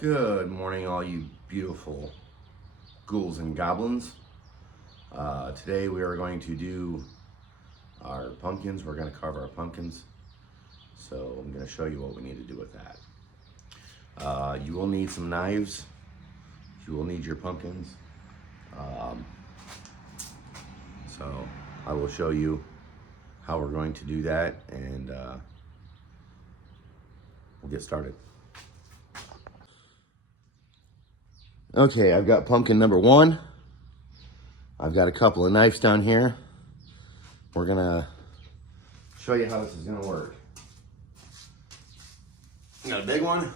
Good morning, all you beautiful ghouls and goblins. Today we are going to do our pumpkins. We're going to carve our pumpkins. So I'm going to show you what we need to do with that. You will need some knives. You will need your pumpkins. So I will show you how we're going to do that, and we'll get started. Okay, I've got pumpkin number one. I've got a couple of knives down here. We're gonna show you how this is gonna work. I got a big one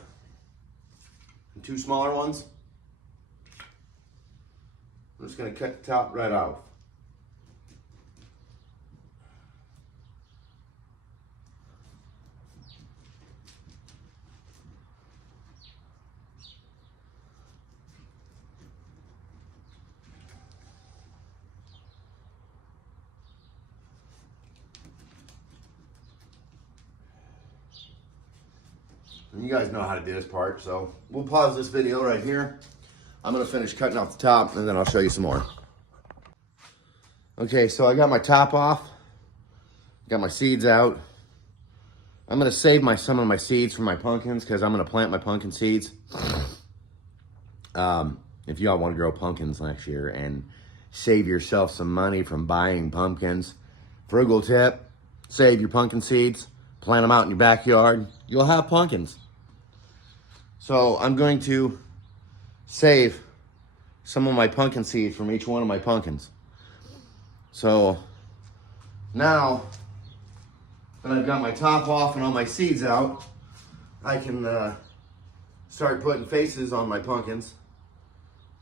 and two smaller ones. I'm just gonna cut the top right off. You guys know how to do this part, so we'll pause this video right here. I'm gonna finish cutting off the top and then I'll show you some more. Okay, so I got my top off, got my seeds out. I'm gonna save some of my seeds for my pumpkins because I'm gonna plant my pumpkin seeds. If y'all want to grow pumpkins next year and save yourself some money from buying pumpkins, frugal tip, save your pumpkin seeds, plant them out in your backyard, you'll have pumpkins. So I'm going to save some of my pumpkin seeds from each one of my pumpkins. So now that I've got my top off and all my seeds out, I can start putting faces on my pumpkins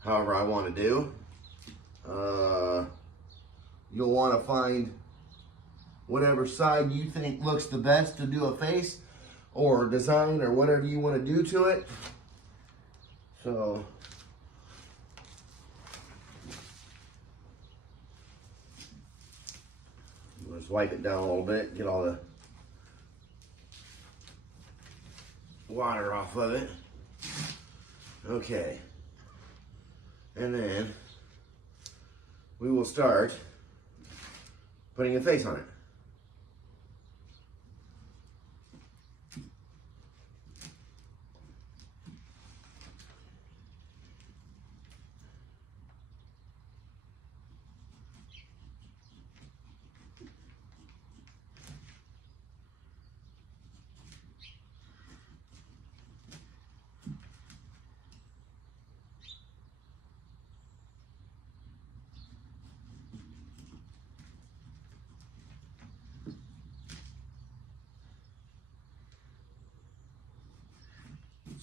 however I want to do. You'll want to find whatever side you think looks the best to do a face or design or whatever you want to do to it. So let's wipe it down a little bit, get all the water off of it. Okay. And then we will start putting a face on it.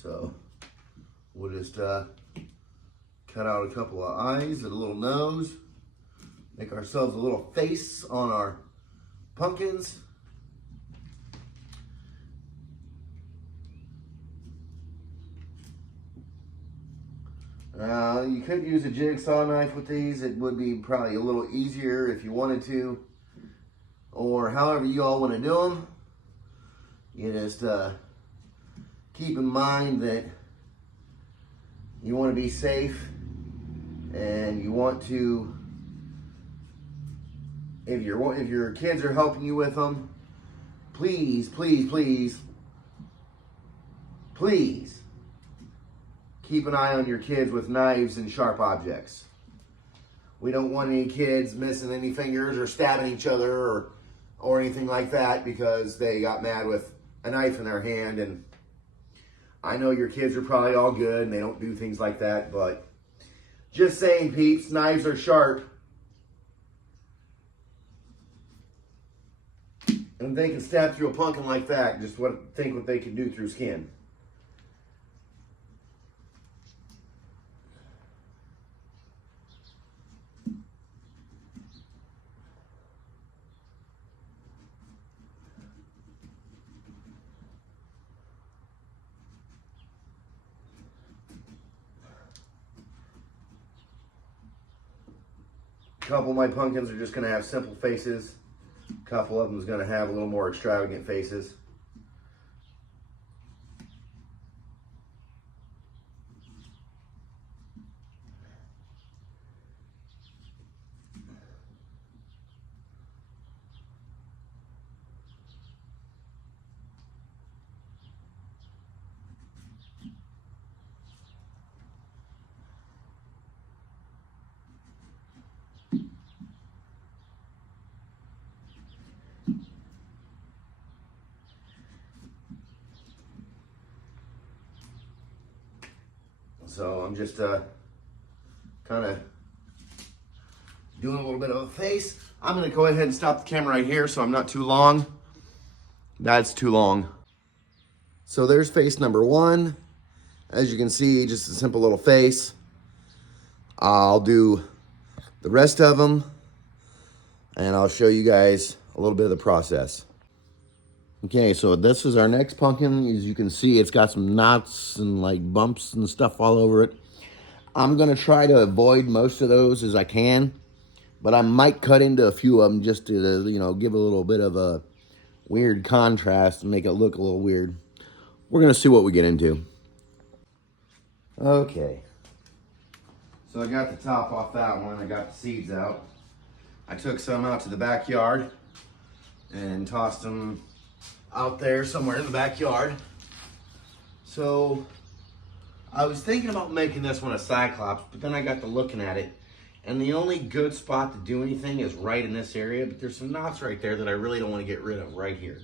So we'll just cut out a couple of eyes and a little nose, make ourselves a little face on our pumpkins. You could use a jigsaw knife with these. It would be probably a little easier if you wanted to, or however you all want to do them. You just keep in mind that you want to be safe, and you want to, if your kids are helping you with them, please, please, please, please keep an eye on your kids with knives and sharp objects. We don't want any kids missing any fingers or stabbing each other or anything like that because they got mad with a knife in their hand. And I know your kids are probably all good and they don't do things like that, but just saying, peeps, knives are sharp. And they can stab through a pumpkin like that. Just think what they can do through skin. A couple of my pumpkins are just going to have simple faces. A couple of them is going to have a little more extravagant faces. So I'm just kind of doing a little bit of a face. I'm gonna go ahead and stop the camera right here so I'm not too long. That's too long. So there's face number one. As you can see, just a simple little face. I'll do the rest of them and I'll show you guys a little bit of the process. Okay, so this is our next pumpkin. As you can see, it's got some knots and like bumps and stuff all over it. I'm gonna try to avoid most of those as I can, but I might cut into a few of them just to, you know, give a little bit of a weird contrast and make it look a little weird. We're gonna see what we get into. Okay, so I got the top off that one. I got the seeds out. I took some out to the backyard and tossed them out there somewhere in the backyard. So I was thinking about making this one a cyclops, but then I got to looking at it, and the only good spot to do anything is right in this area, but there's some knots right there that I really don't want to get rid of right here.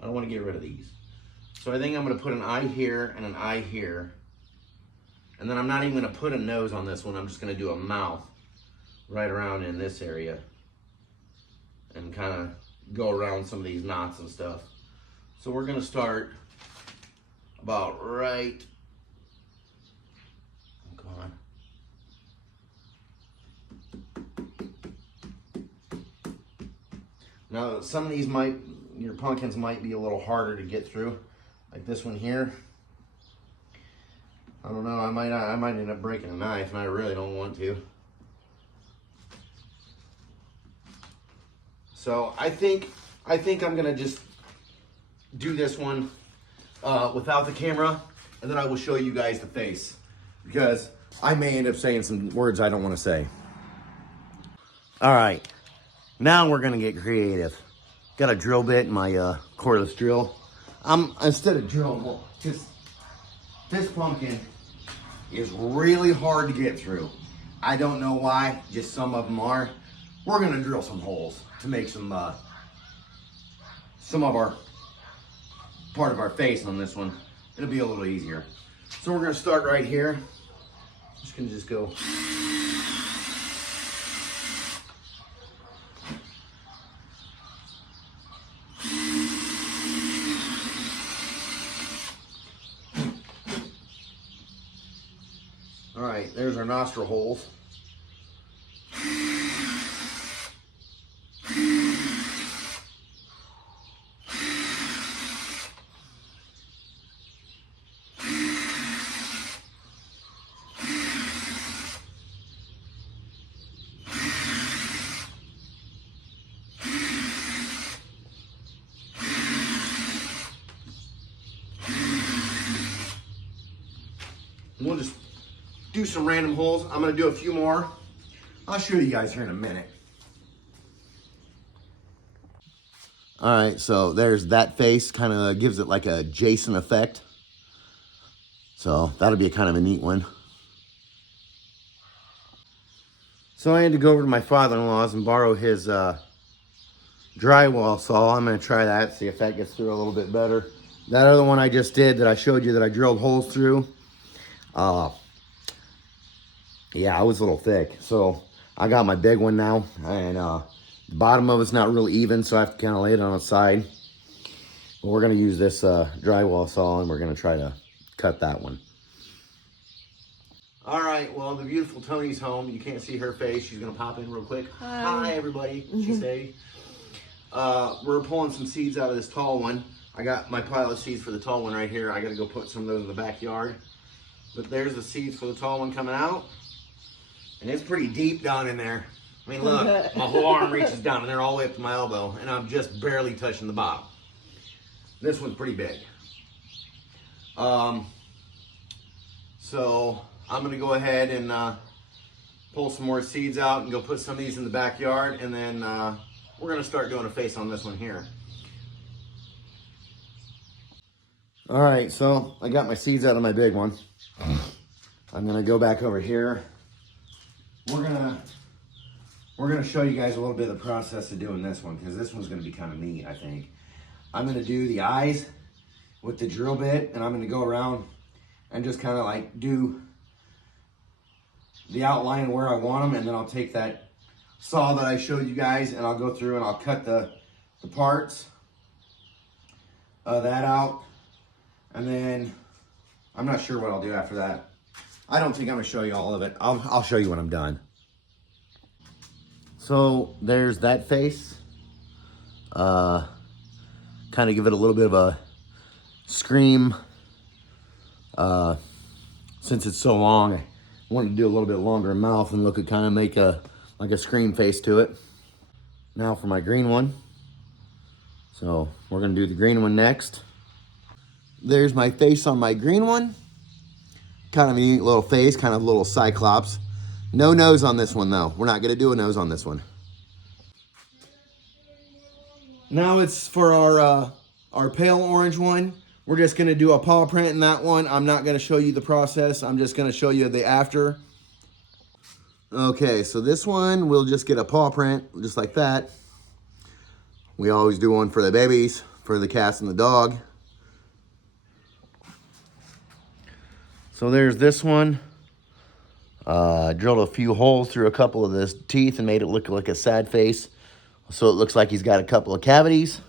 I don't want to get rid of these. So I think I'm going to put an eye here and an eye here. And then I'm not even going to put a nose on this one. I'm just going to do a mouth right around in this area and kind of go around some of these knots and stuff. So we're going to start about right, come on. Now some of these your pumpkins might be a little harder to get through, like this one here. I don't know, I might end up breaking a knife, and I really don't want to. So I think I'm gonna just do this one without the camera, and then I will show you guys the face, because I may end up saying some words I don't want to say. All right, now we're gonna get creative. Got a drill bit in my cordless drill. Instead of drilling, well, just this pumpkin is really hard to get through. I don't know why, just some of them are. We're gonna drill some holes to make some of our part of our face on this one. It'll be a little easier. So we're gonna start right here. Just gonna go. All right, there's our nostril holes. We'll just do some random holes. I'm gonna do a few more. I'll show you guys here in a minute. All right, so there's that face, kind of gives it like a Jason effect. So that'll be kind of a neat one. So I had to go over to my father-in-law's and borrow his drywall saw. I'm gonna try that, see if that gets through a little bit better. That other one I just did that I showed you that I drilled holes through, yeah, it was a little thick. So I got my big one now, and the bottom of it's not really even, so I have to kind of lay it on the side. But we're gonna use this drywall saw, and we're gonna try to cut that one. All right, well, the beautiful Tony's home. You can't see her face. She's gonna pop in real quick. Hi everybody, she say. We're pulling some seeds out of this tall one. I got my pile of seeds for the tall one right here. I gotta go put some of those in the backyard. But there's the seeds for the tall one coming out. And it's pretty deep down in there. I mean, look, my whole arm reaches down and they're all the way up to my elbow, and I'm just barely touching the bottom. This one's pretty big. So I'm gonna go ahead and pull some more seeds out and go put some of these in the backyard, and then we're gonna start doing a face on this one here. All right, so I got my seeds out of my big one. I'm gonna go back over here. We're gonna show you guys a little bit of the process of doing this one, because this one's gonna be kind of neat, I think. I'm gonna do the eyes with the drill bit, and I'm gonna go around and just kind of like do the outline where I want them, and then I'll take that saw that I showed you guys and I'll go through and I'll cut the parts of that out, and then I'm not sure what I'll do after that. I don't think I'm gonna show you all of it. I'll show you when I'm done. So there's that face. Kind of give it a little bit of a scream. Since it's so long, I wanted to do a little bit longer mouth and look at kind of make like a scream face to it. Now for my green one. So we're gonna do the green one next. There's my face on my green one. Kind of a neat little face, kind of a little cyclops. No nose on this one though. We're not gonna do a nose on this one. Now it's for our pale orange one. We're just gonna do a paw print in that one. I'm not gonna show you the process. I'm just gonna show you the after. Okay, so this one, we'll just get a paw print, just like that. We always do one for the babies, for the cats and the dog. So there's this one. Drilled a few holes through a couple of his teeth and made it look like a sad face. So it looks like he's got a couple of cavities.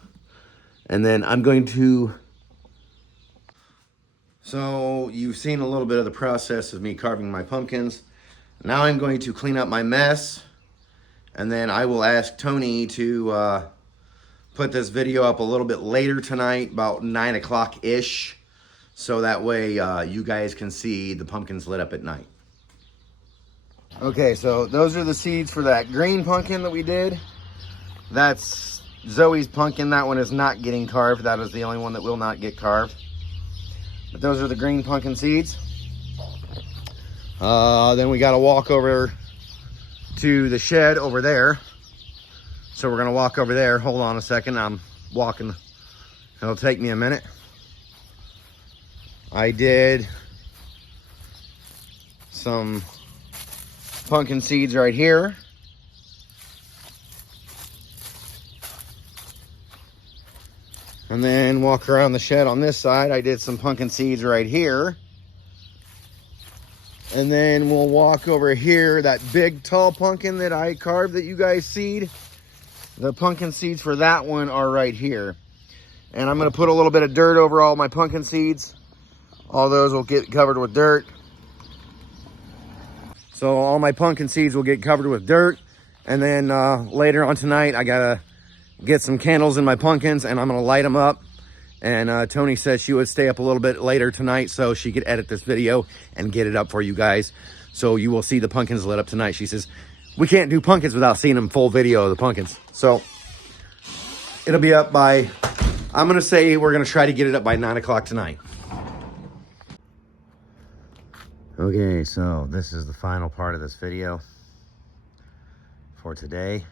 And then I'm going to... So you've seen a little bit of the process of me carving my pumpkins. Now I'm going to clean up my mess. And then I will ask Tony to put this video up a little bit later tonight, about 9 o'clock-ish. So that way you guys can see the pumpkins lit up at night. Okay, so those are the seeds for that green pumpkin that we did. That's Zoe's pumpkin. That one is not getting carved. That is the only one that will not get carved. But those are the green pumpkin seeds. Then we got to walk over to the shed over there. So we're going to walk over there. Hold on a second. I'm walking. It'll take me a minute. I did some pumpkin seeds right here. And then walk around the shed on this side. I did some pumpkin seeds right here. And then we'll walk over here, that big tall pumpkin that I carved that you guys seed. The pumpkin seeds for that one are right here. And I'm gonna put a little bit of dirt over all my pumpkin seeds. All those will get covered with dirt. So all my pumpkin seeds will get covered with dirt. And then later on tonight, I gotta get some candles in my pumpkins and I'm gonna light them up. And Tony said she would stay up a little bit later tonight so she could edit this video and get it up for you guys. So you will see the pumpkins lit up tonight. She says, we can't do pumpkins without seeing them full video of the pumpkins. So it'll be up by, I'm gonna say we're gonna try to get it up by 9 o'clock tonight. Okay, so this is the final part of this video for today.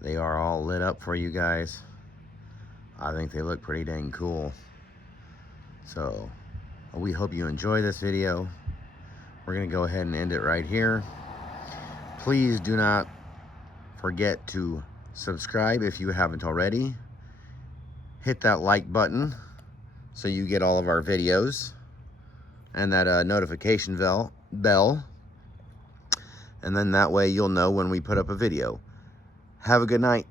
They are all lit up for you guys. I think they look pretty dang cool. So we hope you enjoy this video. We're gonna go ahead and end it right here. Please do not forget to subscribe if you haven't already. Hit that like button so you get all of our videos, and that notification bell. And then that way you'll know when we put up a video. Have a good night.